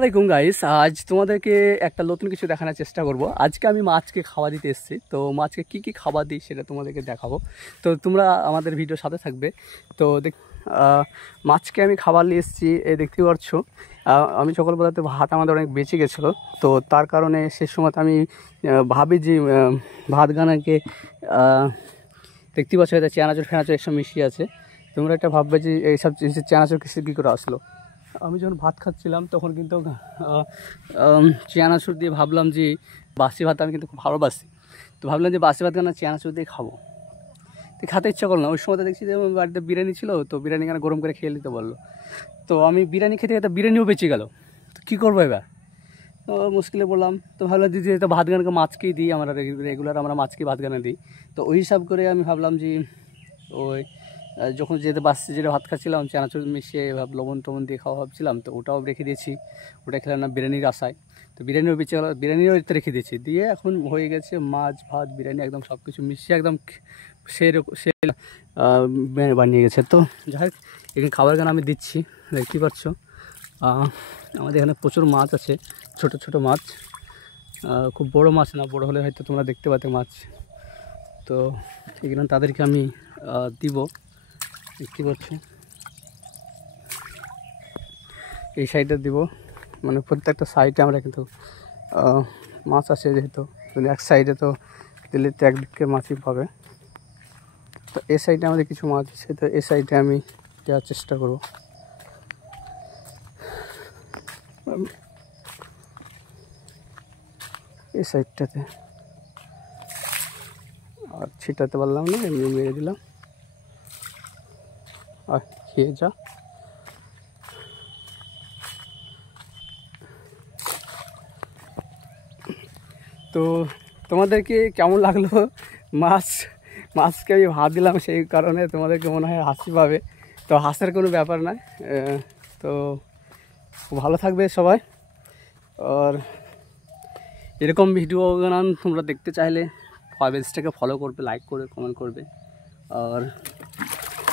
আসসালামাইকুম গাইস, আজ তোমাদেরকে একটা নতুন কিছু দেখানোর চেষ্টা করব। আজকে আমি মাছকে খাওয়া দিতে এসেছি, তো মাছকে কি কি খাবার দিই সেটা তোমাদেরকে দেখাবো। তো তোমরা আমাদের ভিডিওর সাথে থাকবে। তো মাছকে আমি খাবার নিয়ে এসেছি, এই দেখতেই পাচ্ছ। আমি সকালবেলাতে ভাত আমাদের অনেক বেঁচে গেছিলো, তো তার কারণে সে সময় আমি ভাবি যে ভাতগানাকে দেখতেই পাচ্ছ, এটা চানাচুর ফেনাচুর এসব মিশিয়ে আছে। তোমরা একটা ভাববে যে এইসব চানাচুর কী করে আসলো। আমি যখন ভাত খাচ্ছিলাম তখন কিন্তু চানাচুর দিয়ে ভাবলাম যে বাসি ভাত আমি কিন্তু খুব ভালোবাসি, তো ভাবলাম যে বাসি ভাত কেন চানাচুর দিয়ে খাবো। তো খেতে ইচ্ছা করলো না। ওই সময় দেখছি যে বাড়িতে বিরিয়ানি ছিল, তো বিরিয়ানি কেন গরম করে খেয়ে নিতে বললো। তো আমি বিরিয়ানি খেতে খেতে বিরিয়ানিও বেঁচে গেল, তো কী করবো এবার। তো মুশকিলে বললাম, তো ভাবলাম যে তো ভাত গানকে মাছকেই দিই, আমরা রেগুলার আমরা মাছকেই ভাত গানে দিই। তো ওই হিসাব করে আমি ভাবলাম যে ওই যখন যেতে বাসে যেটা ভাত খাচ্ছিলাম চানাচুর মিশিয়ে লবণ টবণ দিয়ে খাওয়া ভাবছিলাম, তো ওটাও রেখে দিয়েছি। ওটা খেলাম না বিরিয়ানির আশায়, তো বিরিয়ানিও বেঁচে গেল, বিরিয়ানিও রেখে দিয়েছি। দিয়ে এখন হয়ে গেছে মাছ ভাত বিরিয়ানি একদম সব কিছু মিশিয়ে একদম সে বানিয়ে গেছে। তো যাই হোক, এখানে খাবার গান আমি দিচ্ছি, দেখতে পাচ্ছ। আমাদের এখানে প্রচুর মাছ আছে, ছোট ছোট মাছ, খুব বড় মাছ না, বড় হলে হয়তো তোমরা দেখতে পাতে মাছ। তো এখানে তাদেরকে আমি দিব, দেখতে পাচ্ছ। এই সাইডে দিব, মানে প্রত্যেকটা সাইডে আমরা কিন্তু মাছ আছে, যেহেতু এক সাইডে তো দিলে তো একদিকে মাছই পাবে। তো এই সাইডে আমাদের কিছু মাছ আছে, তো এই সাইডে আমি দেওয়ার চেষ্টা করব। এই সাইডটাতে আর ছিটাতে পারলাম না, এমনি মেরে দিলাম আর খেয়ে যা। তো তোমাদেরকে কেমন লাগলো মাছকে আমি ভাত দিলাম, সেই কারণে তোমাদেরকে মনে হয় হাসি পাবে। তো হাসার কোনো ব্যাপার নয়। তো ভালো থাকবে সবাই। আর এরকম ভিডিও বানান তোমরা দেখতে চাইলে পেজটাকে ফলো করবে, লাইক করবে, কমেন্ট করবে। আর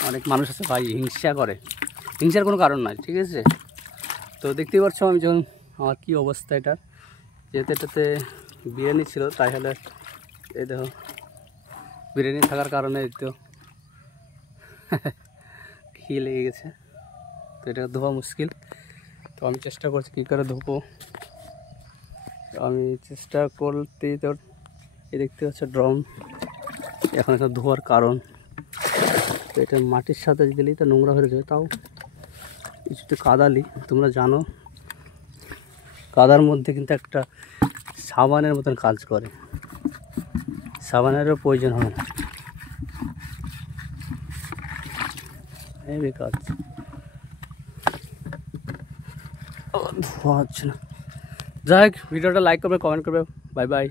অনেক মানুষ আছে ভাই হিংসা করে, হিংসার কোনো কারণ নয়, ঠিক আছে। তো দেখতেই পাচ্ছ আমি যখন আমার কী অবস্থা এটার, যেহেতু এটাতে বিরিয়ানি ছিল, তাই হলে এই দেখো বিরিয়ানি থাকার কারণে তো খেয়ে লেগে গেছে। তো এটা ধোয়া মুশকিল, তো আমি চেষ্টা করছি কী করে ধোবো। আমি চেষ্টা করতেই তো এই দেখতে পাচ্ছ ড্রাম, এখন একটা ধোয়ার কারণ। তো এটা মাটির সাথে দিলেই তো নোংরা হয়ে যাবে, তাও কিছুটা কাদালি। তোমরা জানো কাদার মধ্যে কিন্তু একটা সাবানের মতন কাজ করে, সাবানেরও প্রয়োজন হয় না, এই কাজ ধোয়া হচ্ছে না। যাই হোক, ভিডিওটা লাইক করবে, কমেন্ট করবে। Bye bye.